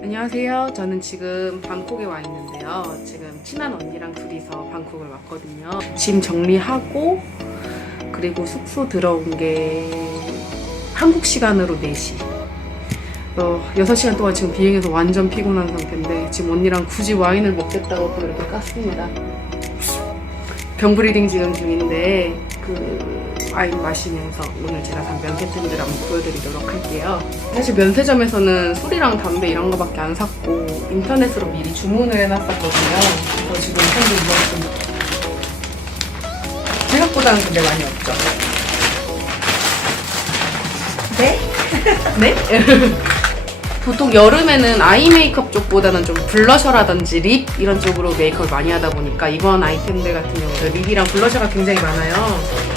안녕하세요. 저는 지금 방콕에 와 있는데요. 지금 친한 언니랑 둘이서 방콕을 왔거든요. 짐 정리하고 그리고 숙소 들어온 게 한국 시간으로 4시. 6시간 동안 지금 비행해서 완전 피곤한 상태인데 지금 언니랑 굳이 와인을 먹겠다고 또 이렇게 깠습니다. 병브리딩 지금 중인데 와인 마시면서 오늘 제가 산 면세템들 한번 보여드리도록 할게요. 사실 면세점에서는 술이랑 담배 이런 거밖에 안 샀고 인터넷으로 미리 주문을 해놨었거든요. 그래서 지금 산게 이만큼 생각보다는 근데 많이 없죠. 네? 네? 보통 여름에는 아이 메이크업 쪽보다는 좀 블러셔라든지 립 이런 쪽으로 메이크업을 많이 하다 보니까 이번 아이템들 같은 경우는 립이랑 블러셔가 굉장히 많아요.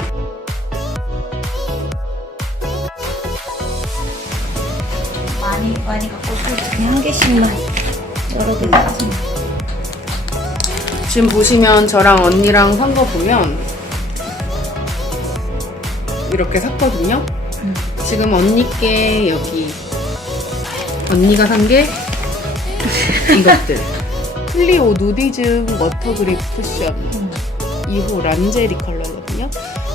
많이 갖고 그냥 한 개씩만 여러 개 나서. 지금 보시면 저랑 언니랑 산 거 보면 이렇게 샀거든요. 지금 언니께 여기 언니가 산 게 이것들 클리오 누디즘 워터 그립 쿠션 2호 람제리 컬러거든요.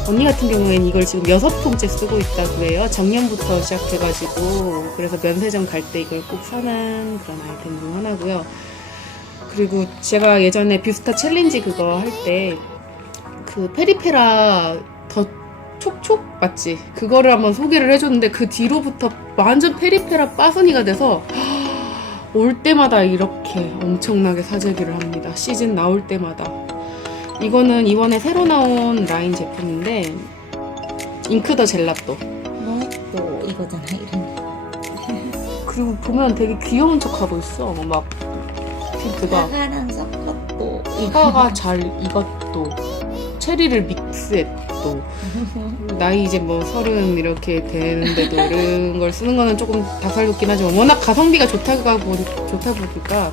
언니 같은 경우에는 이걸 지금 6통째 쓰고 있다고 해요. 작년부터 시작해가지고 그래서 면세점 갈 때 이걸 꼭 사는 그런 아이템 중 하나고요. 그리고 제가 예전에 뷰스타 챌린지 그거 할 때 그 페리페라 더 촉촉 맞지? 그거를 한번 소개를 해줬는데 그 뒤로부터 완전 페리페라 빠순이가 돼서 올 때마다 이렇게 엄청나게 사재기를 합니다. 시즌 나올 때마다. 이거는 이번에 새로 나온 라인 제품인데 잉크 더 젤라또. 또 이거잖아 이름. 그리고 보면 되게 귀여운 척하고 있어. 막 핑크가 사과랑 섞었고 이가가 잘 익었도 체리를 믹스했도 나이 이제 뭐 30 이렇게 되는데도 이런 걸 쓰는 거는 조금 닭살돋긴 하지만 워낙 가성비가 좋다 보니까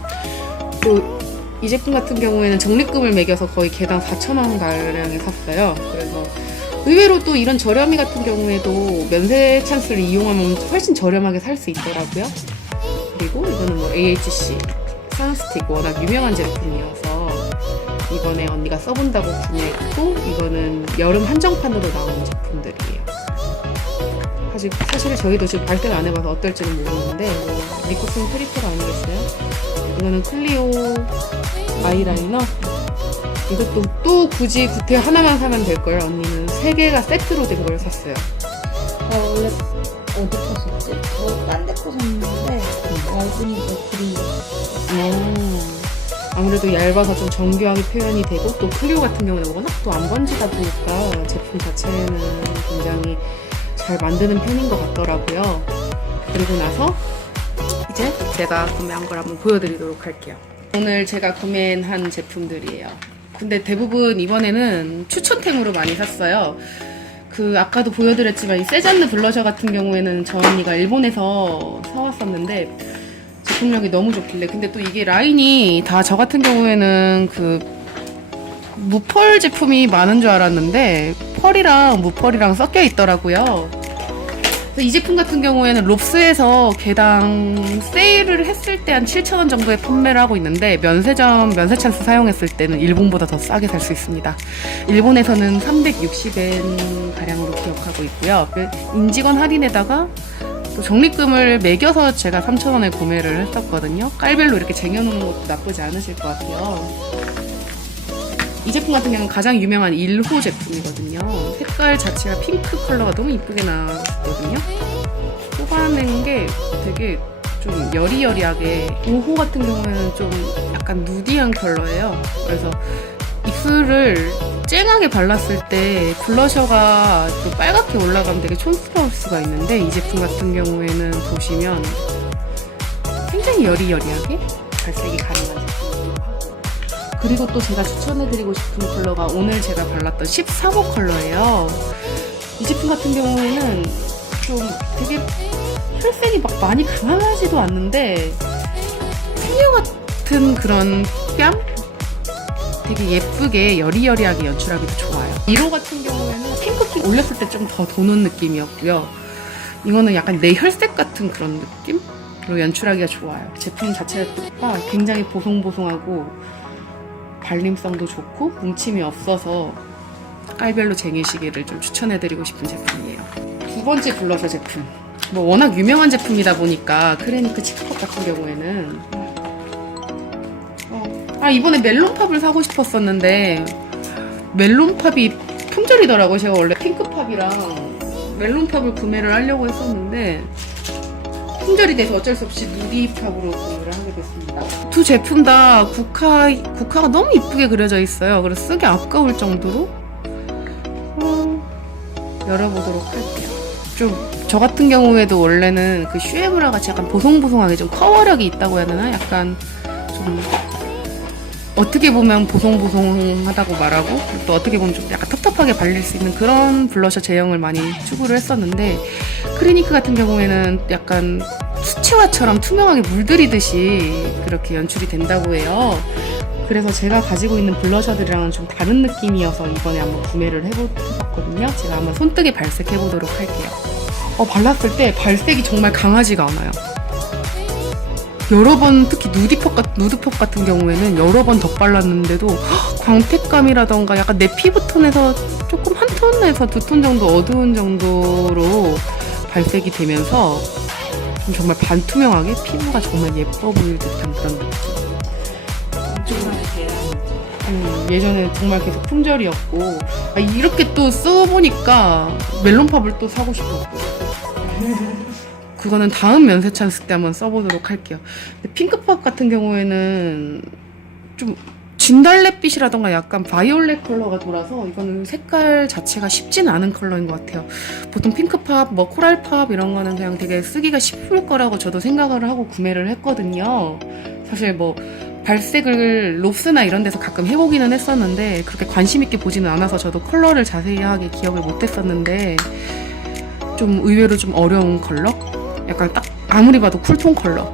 또 이 제품 같은 경우에는 적립금을 매겨서 거의 개당 4,000원 가량에 샀어요. 그래서 의외로 또 이런 저렴이 같은 경우에도 면세 찬스를 이용하면 훨씬 저렴하게 살 수 있더라고요. 그리고 이거는 뭐 AHC 선스틱 워낙 유명한 제품이어서 이번에 언니가 써본다고 구매했고 이거는 여름 한정판으로 나온 제품들이에요. 사실 저희도 지금 발색을 안 해봐서 어떨지는 모르는데 뭐 믿고 쓴 프리페라 아니겠어요? 이거는 클리오 아이라이너. 이것도 또 굳이 구태 하나만 사면 될걸. 언니는 3개가 세트로 된 걸 샀어요. 나 원래 어디 거 샀지? 딴 데 거 샀는데 얇으니까 그리. 아무래도 얇아서 좀 정교하게 표현이 되고 또 클리오 같은 경우는 워낙 또 안 번지다 보니까 제품 자체는 굉장히 잘 만드는 편인 것 같더라고요. 그리고 나서 이제 제가 구매한 걸 한번 보여드리도록 할게요. 오늘 제가 구매한 제품들이에요. 근데 대부분 이번에는 추천템으로 많이 샀어요. 아까도 보여드렸지만 이 세잔느 블러셔 같은 경우에는 저 언니가 일본에서 사왔었는데 제품력이 너무 좋길래. 근데 또 이게 라인이 다 저 같은 경우에는 무펄 제품이 많은 줄 알았는데 펄이랑 무펄이랑 섞여 있더라고요. 이 제품 같은 경우에는 롭스에서 개당 세일을 했을 때 한 7,000원 정도에 판매를 하고 있는데 면세점 면세찬스 사용했을 때는 일본보다 더 싸게 살 수 있습니다. 일본에서는 360엔 가량으로 기억하고 있고요. 인직원 할인에다가 또 적립금을 매겨서 제가 3,000원에 구매를 했었거든요. 깔별로 이렇게 쟁여놓는 것도 나쁘지 않으실 것 같아요. 이 제품 같은 경우는 가장 유명한 1호 제품이거든요. 색깔 자체가 핑크 컬러가 너무 이쁘게 나왔거든요. 뽑아낸 게 되게 좀 여리여리하게 5호 같은 경우에는 좀 약간 누디한 컬러예요. 그래서 입술을 쨍하게 발랐을 때 블러셔가 또 빨갛게 올라가면 되게 촌스러울 수가 있는데 이 제품 같은 경우에는 보시면 굉장히 여리여리하게 발색이 가능한 제품이에요. 그리고 또 제가 추천해드리고 싶은 컬러가 오늘 제가 발랐던 13호 컬러예요. 이 제품 같은 경우에는 좀 되게 혈색이 막 많이 강하지도 않는데 풍요 같은 그런 뺨? 되게 예쁘게 여리여리하게 연출하기도 좋아요. 1호 같은 경우에는 핑크빛 올렸을 때 좀 더 도는 느낌이었고요. 이거는 약간 내 혈색 같은 그런 느낌? 그리고 연출하기가 좋아요. 제품 자체가 굉장히 보송보송하고 발림성도 좋고 뭉침이 없어서 깔별로 쟁이시기를 좀 추천해드리고 싶은 제품이에요. 두 번째 블러셔 제품. 뭐 워낙 유명한 제품이다 보니까 크레니크 치크팝 같은 경우에는 이번에 멜론팝을 사고 싶었었는데 멜론팝이 품절이더라고요. 제가 원래 핑크팝이랑 멜론팝을 구매를 하려고 했었는데 품절이 돼서 어쩔 수 없이 누디팝으로 구매를 하게 됐습니다. 두 제품 다 국화가 너무 이쁘게 그려져 있어요. 그래서 쓰기 아까울 정도로 열어보도록 할게요. 좀 저 같은 경우에도 원래는 그 슈에무라 같이 약간 보송보송하게 좀 커버력이 있다고 해야 되나? 약간 좀 어떻게 보면 보송보송하다고 말하고 또 어떻게 보면 좀 약간 텁텁하게 발릴 수 있는 그런 블러셔 제형을 많이 추구를 했었는데 크리니크 같은 경우에는 약간 수채화처럼 투명하게 물들이듯이 그렇게 연출이 된다고 해요. 그래서 제가 가지고 있는 블러셔들이랑은 좀 다른 느낌이어서 이번에 한번 구매를 해봤거든요. 제가 한번 손뜨개 발색해보도록 할게요. 발랐을 때 발색이 정말 강하지가 않아요. 여러 번, 특히 누드팝 같은 경우에는 여러 번 덧발랐는데도 광택감이라던가 약간 내 피부톤에서 조금 한 톤에서 두 톤 정도 어두운 정도로 발색이 되면서 좀 정말 반투명하게 피부가 정말 예뻐 보일 듯한 그런 느낌. 예전에 정말 계속 품절이었고 이렇게 또 써보니까 멜론팝을 또 사고 싶었고 그거는 다음 면세 찬스 때 한번 써보도록 할게요. 근데 핑크팝 같은 경우에는 좀 진달래빛이라던가 약간 바이올렛 컬러가 돌아서 이거는 색깔 자체가 쉽진 않은 컬러인 것 같아요. 보통 핑크팝, 뭐 코랄팝 이런 거는 그냥 되게 쓰기가 쉽을 거라고 저도 생각을 하고 구매를 했거든요. 사실 뭐 발색을 롭스나 이런 데서 가끔 해보기는 했었는데 그렇게 관심 있게 보지는 않아서 저도 컬러를 자세하게 기억을 못했었는데 좀 의외로 좀 어려운 컬러? 약간 딱 아무리 봐도 쿨톤 컬러.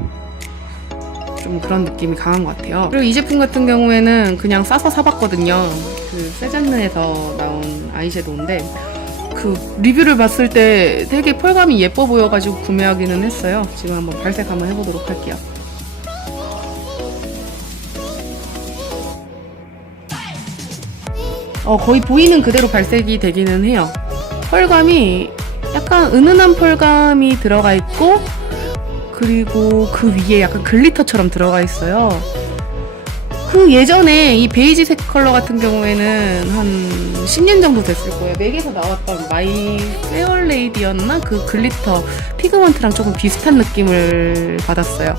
좀 그런 느낌이 강한 것 같아요. 그리고 이 제품 같은 경우에는 그냥 싸서 사봤거든요. 그 세잔느에서 나온 아이섀도우인데 그 리뷰를 봤을 때 되게 펄감이 예뻐 보여가지고 구매하기는 했어요. 지금 한번 발색 한번 해보도록 할게요. 거의 보이는 그대로 발색이 되기는 해요. 펄감이 약간 은은한 펄감이 들어가 있고 그리고 그 위에 약간 글리터처럼 들어가 있어요. 그 예전에 이 베이지색 컬러 같은 경우에는 한 10년 정도 됐을 거예요. 맥에서 나왔던 마이 페어레이디였나? 그 글리터 피그먼트랑 조금 비슷한 느낌을 받았어요.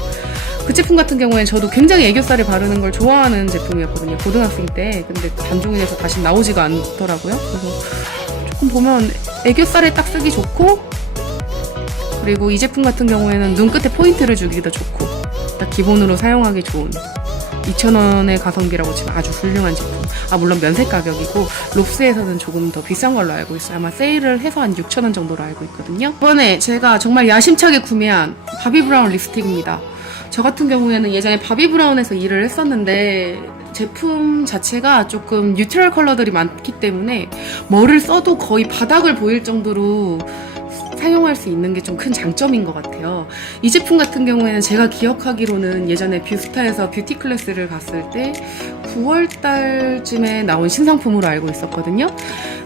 그 제품 같은 경우에는 저도 굉장히 애교살에 바르는 걸 좋아하는 제품이었거든요. 고등학생 때. 근데 단종이 돼서 다시 나오지가 않더라고요. 그래서 조금 보면 애교살에 딱 쓰기 좋고 그리고 이 제품 같은 경우에는 눈끝에 포인트를 주기도 좋고 딱 기본으로 사용하기 좋은 2,000원의 가성비라고 치면 아주 훌륭한 제품. 물론 면세 가격이고 롭스에서는 조금 더 비싼 걸로 알고 있어요. 아마 세일을 해서 한 6,000원 정도로 알고 있거든요. 이번에 제가 정말 야심차게 구매한 바비 브라운 립스틱입니다. 저 같은 경우에는 예전에 바비 브라운에서 일을 했었는데 제품 자체가 조금 뉴트럴 컬러들이 많기 때문에 뭐를 써도 거의 바닥을 보일 정도로 사용할 수 있는 게 좀 큰 장점인 것 같아요. 이 제품 같은 경우에는 제가 기억하기로는 예전에 뷰스타에서 뷰티 클래스를 갔을 때 9월 달쯤에 나온 신상품으로 알고 있었거든요.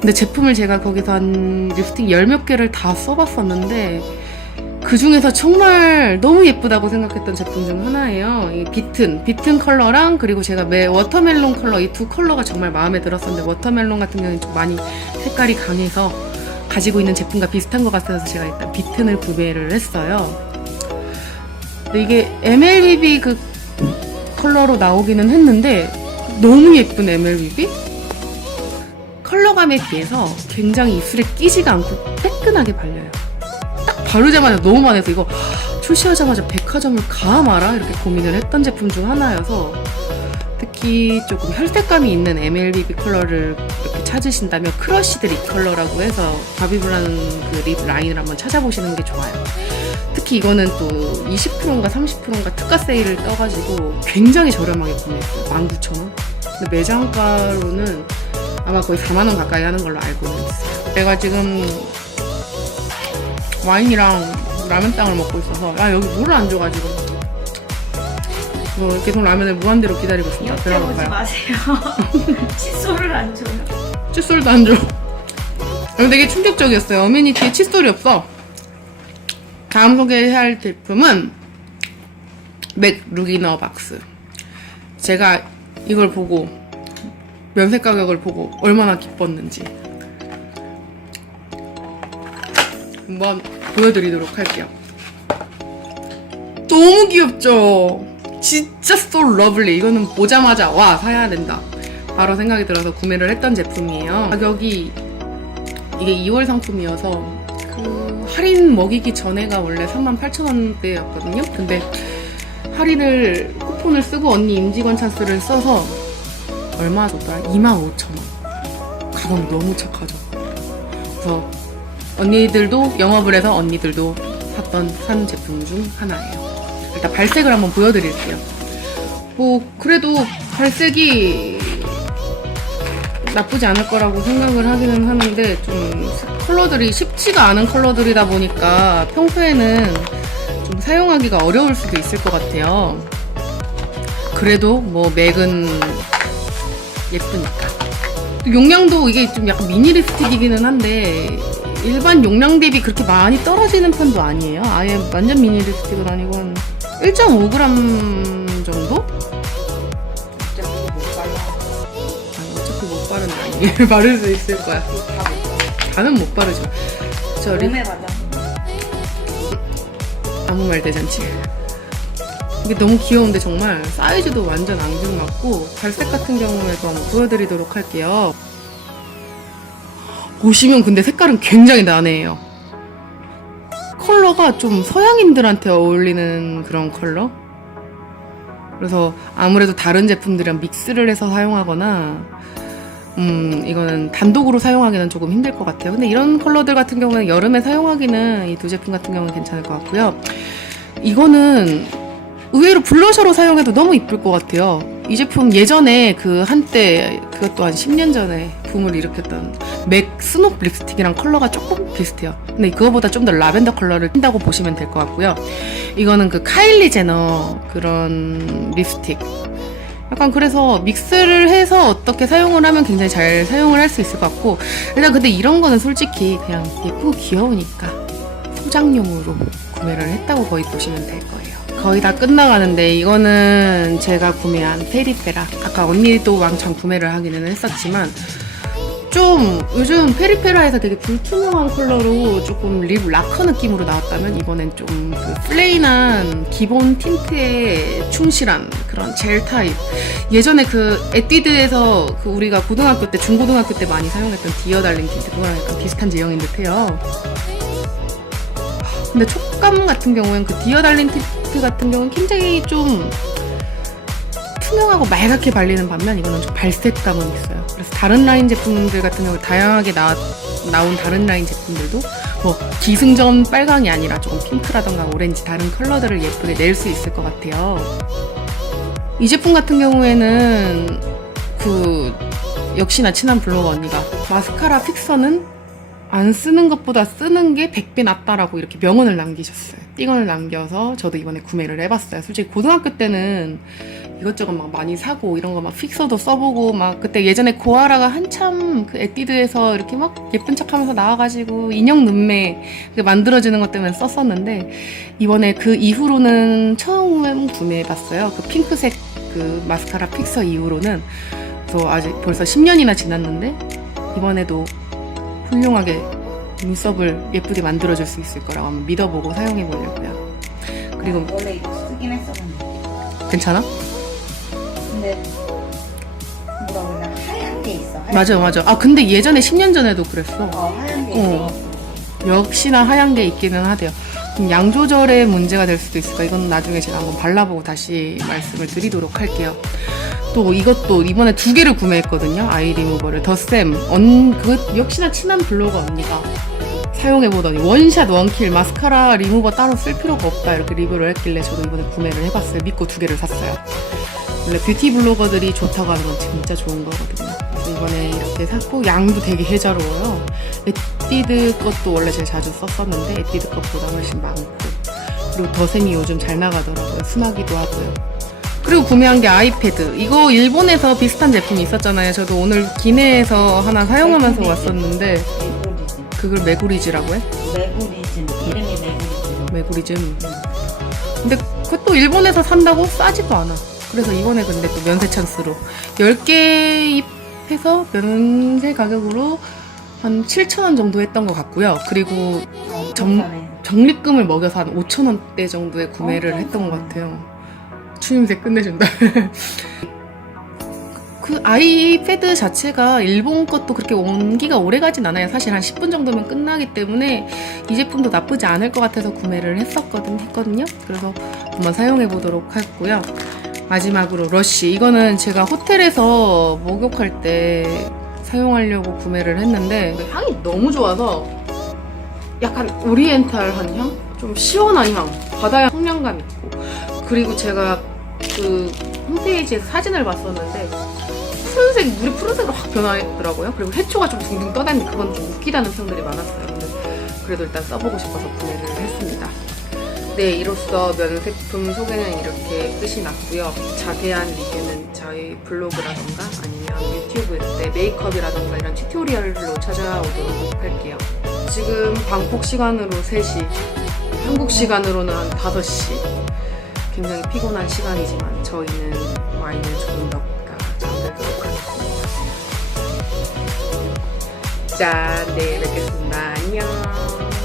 근데 제품을 제가 거기서 한 립스틱 10몇 개를 다 써봤었는데 그 중에서 정말 너무 예쁘다고 생각했던 제품 중 하나예요. 이 비튼 컬러랑 그리고 제가 워터멜론 컬러 이 두 컬러가 정말 마음에 들었었는데 워터멜론 같은 경우는 좀 많이 색깔이 강해서 가지고 있는 제품과 비슷한 것 같아서 제가 일단 비튼을 구매를 했어요. 근데 이게 MLBB 그 컬러로 나오기는 했는데 너무 예쁜 MLBB? 컬러감에 비해서 굉장히 입술에 끼지가 않고 뜨끈하게 발려요. 딱 바르자마자 너무 많아서 이거 출시하자마자 백화점을 가 마라 이렇게 고민을 했던 제품 중 하나여서 특히 조금 혈색감이 있는 MLBB 컬러를 이렇게 찾으신다면 크러쉬드 립 컬러라고 해서 바비 브라운 그 립 라인을 한번 찾아보시는 게 좋아요. 특히 이거는 또 20%인가 30%인가 특가 세일을 떠가지고 굉장히 저렴하게 구매했어요. 19,000원? 근데 매장가로는 아마 거의 4만원 가까이 하는 걸로 알고는 있어요. 내가 지금 와인이랑 라면땅을 먹고 있어서 여기 물을 안 줘가지고 계속 라면을 무한대로 기다리고 있습니다. 여쭤보지 마세요. 칫솔을 안 줘요. 칫솔도 안 줘. 되게 충격적이었어요. 어메니티에 칫솔이 없어. 다음 소개할 제품은 맥 루기너 박스. 제가 이걸 보고 면세 가격을 보고 얼마나 기뻤는지 한번 보여드리도록 할게요. 너무 귀엽죠? 진짜 so lovely. 이거는 보자마자 와 사야 된다 바로 생각이 들어서 구매를 했던 제품이에요. 가격이 이게 2월 상품이어서 그 할인 먹이기 전에가 원래 38,000원대였거든요. 근데 할인을 쿠폰을 쓰고 언니 임직원 찬스를 써서 얼마 줬더라? 25,000원. 가격 너무 착하죠. 그래서 언니들도 영업을 해서 언니들도 산 제품 중 하나예요. 일단 발색을 한번 보여드릴게요. 그래도 발색이 나쁘지 않을 거라고 생각을 하기는 하는데 좀 컬러들이 쉽지가 않은 컬러들이다 보니까 평소에는 좀 사용하기가 어려울 수도 있을 것 같아요. 그래도 맥은 예쁘니까. 용량도 이게 좀 약간 미니 립스틱이기는 한데 일반 용량 대비 그렇게 많이 떨어지는 편도 아니에요. 아예 완전 미니 립스틱은 아니고 한 1.5g 정도? 어차피 못 바르는 아니에요. 바를 수 있을 거야. 다는 못 바르죠. 몸에 맞아. 아무 말 대잔치. 이게 너무 귀여운데 정말 사이즈도 완전 앙증맞고 발색 같은 경우에도 한번 보여드리도록 할게요. 보시면 근데 색깔은 굉장히 난해해요. 컬러가 좀 서양인들한테 어울리는 그런 컬러? 그래서 아무래도 다른 제품들이랑 믹스를 해서 사용하거나 이거는 단독으로 사용하기는 조금 힘들 것 같아요. 근데 이런 컬러들 같은 경우는 여름에 사용하기는 이 두 제품 같은 경우는 괜찮을 것 같고요. 이거는 의외로 블러셔로 사용해도 너무 이쁠 것 같아요. 이 제품 예전에 한때 그것도 한 10년 전에 붐을 일으켰던 맥 스놉 립스틱이랑 컬러가 조금 비슷해요. 근데 그거보다 좀 더 라벤더 컬러를 띈다고 보시면 될 것 같고요. 이거는 카일리 제너 그런 립스틱. 약간 그래서 믹스를 해서 어떻게 사용을 하면 굉장히 잘 사용을 할 수 있을 것 같고, 일단 근데 이런 거는 솔직히 그냥 예쁘고 귀여우니까 소장용으로 구매를 했다고 거의 보시면 될 거예요. 거의 다 끝나가는데 이거는 제가 구매한 페리페라. 아까 언니도 왕창 구매를 하기는 했었지만 좀 요즘 페리페라에서 되게 불투명한 컬러로 조금 립 라커 느낌으로 나왔다면 이번엔 좀 플레인한 기본 틴트에 충실한 그런 젤 타입. 예전에 에뛰드에서 우리가 고등학교 때, 중고등학교 때 많이 사용했던 디어 달링 틴트 그거랑 약간 비슷한 제형인 듯해요. 근데 촉감 같은 경우엔 디어 달링 틴트 같은 경우는 굉장히 좀 투명하고 맑게 발리는 반면 이거는 좀 발색감은 있어요. 그래서 다른 라인 제품들 같은 경우 다양하게 나온 다른 라인 제품들도 기승전 빨강이 아니라 조금 핑크라던가 오렌지 다른 컬러들을 예쁘게 낼 수 있을 것 같아요. 이 제품 같은 경우에는 역시나 친한 블로거 언니가 마스카라 픽서는 안 쓰는 것보다 쓰는 게 100배 낫다라고 이렇게 명언을 남기셨어요. 띵언을 남겨서 저도 이번에 구매를 해봤어요. 솔직히 고등학교 때는 이것저것 많이 사고 이런 거 픽서도 써보고 그때 예전에 고아라가 한참 에뛰드에서 이렇게 예쁜 척하면서 나와가지고 인형 눈매 만들어주는 것 때문에 썼었는데 이번에 그 이후로는 처음 구매해봤어요. 핑크색 마스카라 픽서 이후로는. 그래서 아직 벌써 10년이나 지났는데 이번에도 훌륭하게 눈썹을 예쁘게 만들어줄 수 있을 거라고 한번 믿어보고 사용해보려고요. 그리고 원래 이거 쓰긴 했었는데 괜찮아? 근데 뭐라 그러냐 하얀 게 있어. 맞아. 근데 예전에 10년 전에도 그랬어. 하얀 게 있어. 역시나 하얀 게 있기는 하대요. 양 조절의 문제가 될 수도 있을까? 이건 나중에 제가 한번 발라보고 다시 말씀을 드리도록 할게요. 또 이것도 이번에 2개를 구매했거든요. 아이 리무버를 더샘 그것 역시나 친한 블로거 언니가 사용해보더니 원샷 원킬 마스카라 리무버 따로 쓸 필요가 없다 이렇게 리뷰를 했길래 저도 이번에 구매를 해봤어요. 믿고 2개를 샀어요. 원래 뷰티 블로거들이 좋다고 하는 건 진짜 좋은 거거든요. 그래서 이번에 이렇게 샀고 양도 되게 해자로워요. 에뛰드 것도 원래 제일 자주 썼었는데 에뛰드 것보다 훨씬 많고, 그리고 더셈이 요즘 잘 나가더라고요. 순하기도 하고요. 그리고 구매한 게 아이패드. 이거 일본에서 비슷한 제품이 있었잖아요. 저도 오늘 기내에서 하나 사용하면서 왔었는데 그걸 메구리즈라고 해? 메구리즘. 이름이 메구리즘. 메구리즘. 근데 그것도 일본에서 산다고 싸지도 않아. 그래서 이번에 근데 또 면세 찬스로 10개 입해서 면세 가격으로 한 7,000원 정도 했던 것 같고요. 그리고 적립금을 먹여서 한 5,000원대 정도에 구매를 했던 것 같아요. 추임새 끝내준다. 그 아이패드 자체가 일본 것도 그렇게 온기가 오래 가진 않아요. 사실 한 10분 정도면 끝나기 때문에 이 제품도 나쁘지 않을 것 같아서 구매를 했거든요. 그래서 한번 사용해 보도록 하고요. 마지막으로 러쉬. 이거는 제가 호텔에서 목욕할 때 사용하려고 구매를 했는데 향이 너무 좋아서 약간 오리엔탈한 향? 좀 시원한 향. 바다의 청량감 있고. 그리고 제가 그 홈페이지에서 사진을 봤었는데 물이 푸른색으로 확 변하더라고요. 그리고 해초가 좀 둥둥 떠다니는데 그건 좀 웃기다는 평들이 많았어요. 근데 그래도 일단 써보고 싶어서 구매를 했습니다. 네, 이로써 면세품 소개는 이렇게 끝이 났고요. 자세한 리뷰는 저희 블로그라던가 아니면 유튜브 때 메이크업이라던가 이런 튜토리얼로 찾아오도록 할게요. 지금 방콕 시간으로 3시, 한국 시간으로는 한 5시. 굉장히 피곤한 시간이지만 저희는 와인을 조금 더 잠들도록 하겠습니다. 자, 내일 뵙겠습니다. 안녕.